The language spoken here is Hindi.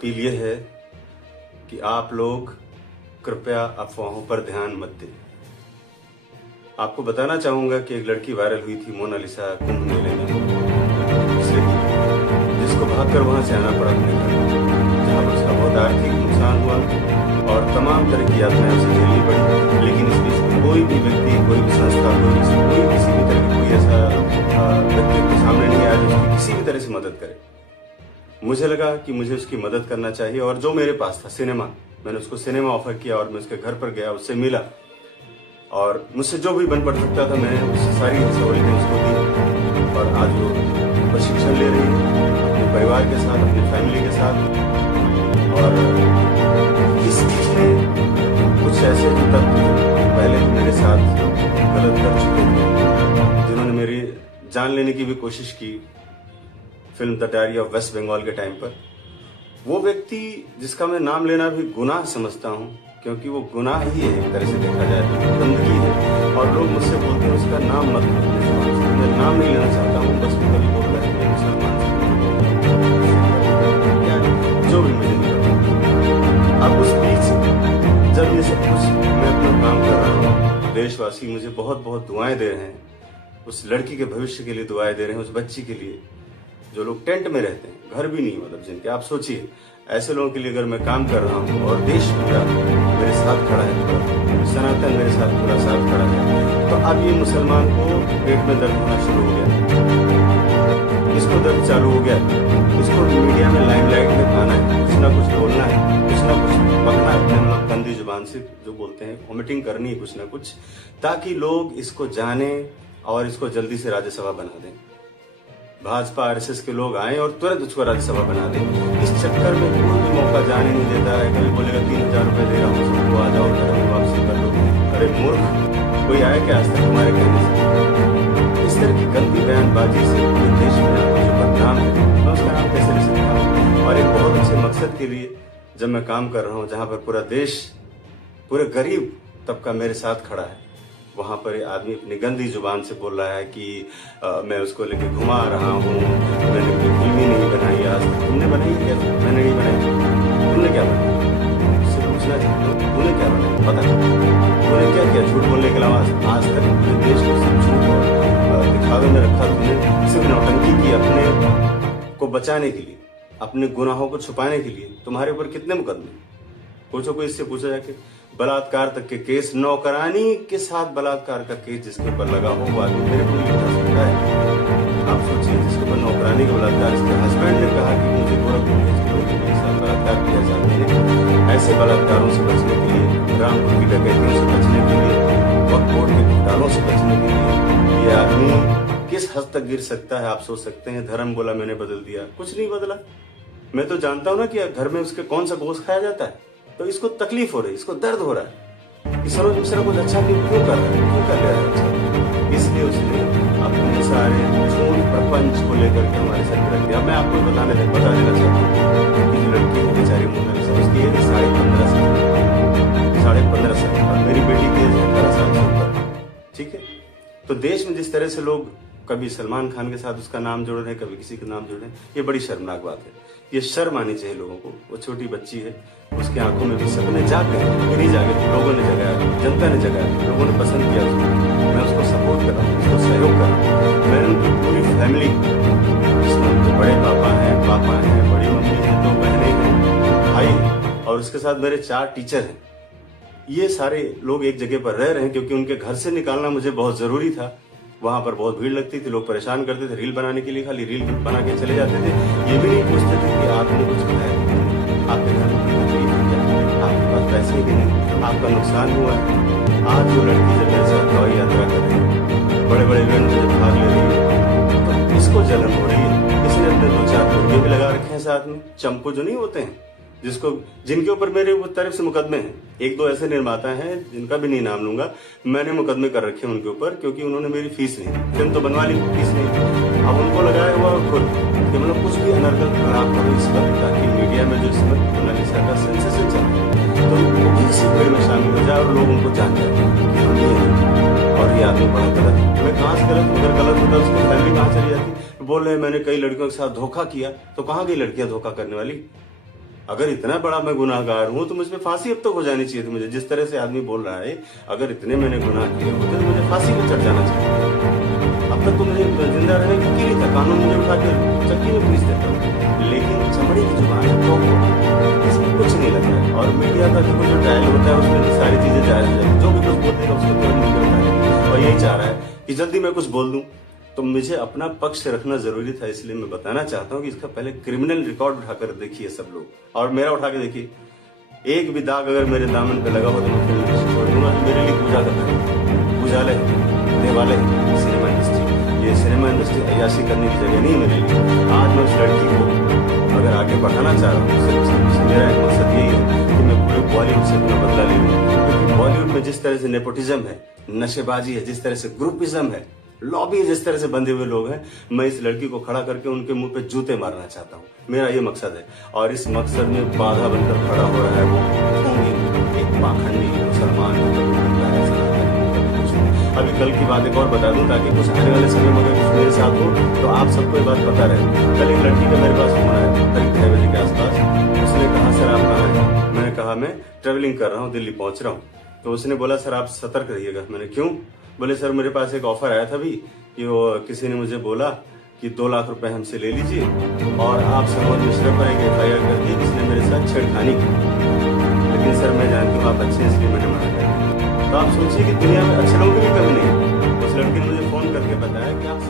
अपील ये है कि आप लोग कृपया अफवाहों पर ध्यान मत दें। आपको बताना चाहूंगा कि एक लड़की वायरल हुई थी, मोनालिसा, कुंभ मेले में, जिसको भागकर वहां से आना पड़ा अपने घर, जहां पर उसका बहुत आर्थिक नुकसान हुआ और तमाम तरह की यातनाएं उसे झेलनी पड़ी। लेकिन इस बीच कोई भी व्यक्ति, कोई भी संस्था, कोई किसी भी तरह की कोई ऐसा व्यक्ति सामने नहीं आया जो उसकी किसी भी तरह से मदद करे। मुझे लगा कि मुझे उसकी मदद करना चाहिए और जो मेरे पास था, सिनेमा, मैंने उसको सिनेमा ऑफर किया और मैं उसके घर पर गया, उससे मिला और मुझसे जो भी बन पड़ सकता था मैंने उससे सारी सहूलियतें उसको दी। और आज वो प्रशिक्षण ले रही है अपने परिवार के साथ, अपनी फैमिली के साथ। और इस बीच में कुछ ऐसे जो तत्व पहले भी मेरे साथ गलत कर चुके थे, जिन्होंने मेरी जान लेने की भी कोशिश की film the diary of West Bengal के टाइम पर, वो व्यक्ति जिसका मैं नाम लेना भी गुनाह समझता हूँ, क्योंकि वो गुनाह ही है एक तरह से देखा जाए तो, गंदगी है। और लोग मुझसे बोलते हैं उसका नाम मत लो, मैं नाम नहीं लेना चाहता हूँ, बस मैं कभी बोलता है मुसलमान जो भी मुझे नहीं पता। अब उस बीच जब ये सब कुछ मैं अपना काम कर रहा हूँ, देशवासी मुझे बहुत बहुत दुआएं दे रहे हैं, उस लड़की के भविष्य के लिए दुआएं दे रहे हैं, उस बच्ची के लिए, जो लोग टेंट में रहते हैं, घर भी नहीं मतलब जिनके, आप सोचिए ऐसे लोगों के लिए अगर मैं काम कर रहा हूँ और देश पूरा मेरे साथ खड़ा है, सनातन मेरे साथ पूरा साथ खड़ा है, तो अब ये मुसलमान को पेट में दर्द होना शुरू हो गया, इसको दर्द चालू हो गया, इसको मीडिया में लाइमलाइट में आना है, कुछ ना कुछ बोलना है, कुछ ना कुछ पकना है, अपने मतलब गंदी जुबान से जो बोलते हैं, वॉमिटिंग करनी है कुछ ना कुछ, ताकि लोग इसको जाने और इसको जल्दी से राज्यसभा बना दें। भाजपा आरएसएस के लोग आए और तुरंत उसको राज्यसभा बना दें। इस चक्कर में कोई भी मौका जाने नहीं देता है। कभी बोलेगा 3000 रुपए दे रहा हूँ सबको, आ जाओ धर्म वापसी कर लो। अरे मूर्ख, कोई आया क्या आज तक हमारे कहने से? इस तरह की गंदी बयानबाजी से पूरे देश में जो बदनाम है, मैं उसका नाम कैसे ले सकता हूँ? और एक बहुत अच्छे मकसद के लिए जब मैं काम कर रहा हूँ, जहाँ पर पूरा देश, पूरे गरीब तबका मेरे साथ खड़ा है, वहां पर आदमी अपनी गंदी जुबान से बोल रहा है कि मैं उसको लेके घुमा रहा हूँ, मैंने कोई फिल्म ही नहीं बनाई आज तक। तुमने बनाई क्या? मैंने नहीं बनाई। तुमने क्या बनाया? उससे पूछना चाहता हूँ, तूने क्या बनाया? पता तूने क्या किया? झूठ बोलने के अलावा आज तक पूरे देश को सिर्फ झूठ और दिखावे में रखा तुमने, सिर्फ नौटंकी की अपने को बचाने के लिए, अपने गुनाहों को छुपाने के लिए। तुम्हारे ऊपर कितने मुकदमे? पूछो, कोई इससे पूछा जाके? बलात्कार तक के केस, नौकरानी के साथ बलात्कार का केस जिसके ऊपर लगा हो, वो आदमी मेरे को नहीं बता सकता है। आप सोचिए, जिसके ऊपर नौकरानी का बलात्कार, इसके हस्बैंड ने कहा कि मुझे गोरखपुर भेज के मेरे साथ बलात्कार किया जाता है। ऐसे बलात्कारों से बचने के लिए, रामपुर की डकैतियों से बचने के लिए, वक्फ बोर्ड के घोटालों से बचने के लिए ये आदमी किस हद तक गिर सकता है आप सोच सकते हैं। धर्म बोला मैंने बदल दिया, कुछ नहीं बदला। मैं तो जानता हूं ना कि घर में उसके कौन सा गोश्त खाया जाता है, तो इसको तकलीफ हो रही है, इसको दर्द हो रहा है कि सरोज मिश्रा कुछ अच्छा क्यों कर रहा है, क्यों कर ले रहा है अच्छा। इसलिए उसने अपने सारे झूठ प्रपंच को लेकर के हमारे साथ रख दिया। मैं आपको बता देना चाहता हूँ कि जो लड़की है बेचारी मोनालिसा, उसकी एज 15.5 साल, 15.5 साल, और मेरी बेटी की एज 18 साल से ऊपर। ठीक है, तो देश में जिस तरह से लोग कभी सलमान खान के साथ उसका नाम जोड़ रहे हैं, कभी किसी का नाम जोड़ रहे हैं, ये बड़ी शर्मनाक बात है। ये शर्म आनी चाहिए लोगों को। वो छोटी बच्ची है, उसके आंखों में भी सपने जाग गए, नहीं जागे, लोगों ने जगाया, जनता ने जगाया, लोगों ने पसंद किया उसको। मैं उसको सपोर्ट कर रहा हूँ, उसको सहयोग कर रहा हूँ। मैंने उनकी पूरी फैमिली, जिसमें उनके बड़े पापा हैं, बड़ी मम्मी है, 2 बहनें हैं, भाई हैं, और उसके साथ मेरे 4 टीचर हैं। ये सारे लोग एक जगह पर रह रहे हैं क्योंकि उनके घर से निकालना मुझे बहुत जरूरी था। वहां पर बहुत भीड़ लगती थी, लोग परेशान करते थे रील बनाने के लिए, खाली रील बना के चले जाते थे। ये भी नहीं पूछते थे कि आपने कुछ खाया, आपके घर में तकलीफ है क्या, आपके पास पैसे कि नहीं, आपका नुकसान हुआ है। आज वो लड़की जब मेरे साथ हवाई यात्रा कर रही है, बड़े बड़े इवेंट में जब भाग ले रही है, तो इसको जलन हो रही है। इसने अपने 2-4 मुर्गे भी लगा रखे हैं साथ में, चंपू जो नहीं होते हैं, जिनके ऊपर मेरे तरफ से मुकदमे हैं। 1-2 ऐसे निर्माता हैं जिनका भी नहीं नाम लूंगा, मैंने मुकदमे कर रखे हैं उनके ऊपर, क्योंकि उन्होंने मेरी फीस नहीं दी। फिल्म तो बनवा ली, फीस नहीं दी। अब उनको लगाया हुआ खुद कि मतलब कुछ भी अनर्गल खराब करो इस वक्त, ताकि मीडिया में जो इस वक्त मोनालिसा का सेंसेशन चल रहा है, तो वो भी इसी भीड़ में शामिल हो जाए और लोग उनको जान जाए कि हम ये हैं और ये आदमी बड़ा गलत है। मैं कहाँ से गलत, अगर गलत होता उसकी फैमिली कहाँ चली जाती? बोल रहे मैंने कई लड़कियों के साथ धोखा किया, तो कहाँ गई लड़कियां धोखा करने वाली? अगर इतना बड़ा मैं गुनाहगार हूँ तो मुझ पे फांसी अब तक हो जानी चाहिए थी मुझे। जिस तरह से आदमी बोल रहा है, अगर इतने मैंने गुनाह किए होते तो मुझे फांसी पे चढ़ जाना चाहिए। अब तक तो मुझे जिंदा रहने की कीरी था, कानून मुझे उठा के चक्की में पीस देता। लेकिन चमड़ी की जुबान है तो इसमें कुछ नहीं लग रहा है। और मीडिया का जो ट्रायल होता है उसमें सारी चीजें जायज हो जाती, जो भी कुछ बोलते हैं उसको तुरंत मीडिया उठा लेती और यही चाह रहा है कि जल्दी मैं कुछ बोल दूं। तो मुझे अपना पक्ष रखना जरूरी था, इसलिए मैं बताना चाहता हूँ कि इसका पहले क्रिमिनल रिकॉर्ड उठाकर देखिए सब लोग, और मेरा उठा के देखिए। एक भी दाग अगर मेरे दामन पे लगा हो तो मैं फिल्म इंडस्ट्री छोड़ दूंगा। मेरे लिए पूजा करता है, पूजालय है, देवालय है सिनेमा इंडस्ट्री। ये सिनेमा इंडस्ट्री अय्याशी करने की जगह नहीं मेरे लिए। आज मैं उस लड़की को अगर आगे बढ़ाना चाह रहा हूँ, मेरा एक मकसद यही है कि मैं पूरे बॉलीवुड से अपना बदला ले लूँ। क्योंकि बॉलीवुड में जिस तरह से नेपोटिज्म है, नशेबाजी है, जिस तरह से ग्रुपिज्म है, लॉबी जिस तरह से बंधे हुए लोग हैं, मैं इस लड़की को खड़ा करके उनके मुंह पे जूते मारना चाहता हूँ। मेरा ये मकसद है और इस मकसद में बाधा बनकर खड़ा हो रहा है वो एक पाखंडी मुसलमान। अभी कल की बात एक और बता दूं ताकि कुछ आने वाले समय में अगर कुछ मेरे साथ हो तो आप सबको ये बात पता रहे। कल एक लड़की का मेरे पास फोन आया करीब 6 बजे के आसपास। उसने कहा सर आप कहाँ हैं? मैंने कहा मैं ट्रेवलिंग कर रहा हूँ, दिल्ली पहुंच रहा हूँ। तो उसने बोला सर आप सतर्क रहिएगा। मैंने क्यों? बोले सर मेरे पास एक ऑफर आया था अभी कि वो किसी ने मुझे बोला कि 2 लाख रुपए हमसे ले लीजिए और आप सरोज मिश्रा पर एक FIR कर दी जिसने मेरे साथ छेड़खानी की। लेकिन सर मैं जानती हूँ आप अच्छे, इसलिए मैंने मना कर दिया। तो आप सोचिए कि दुनिया में अच्छे लोगों की भी कमी नहीं है। उस लड़की ने मुझे फोन करके बताया कि आप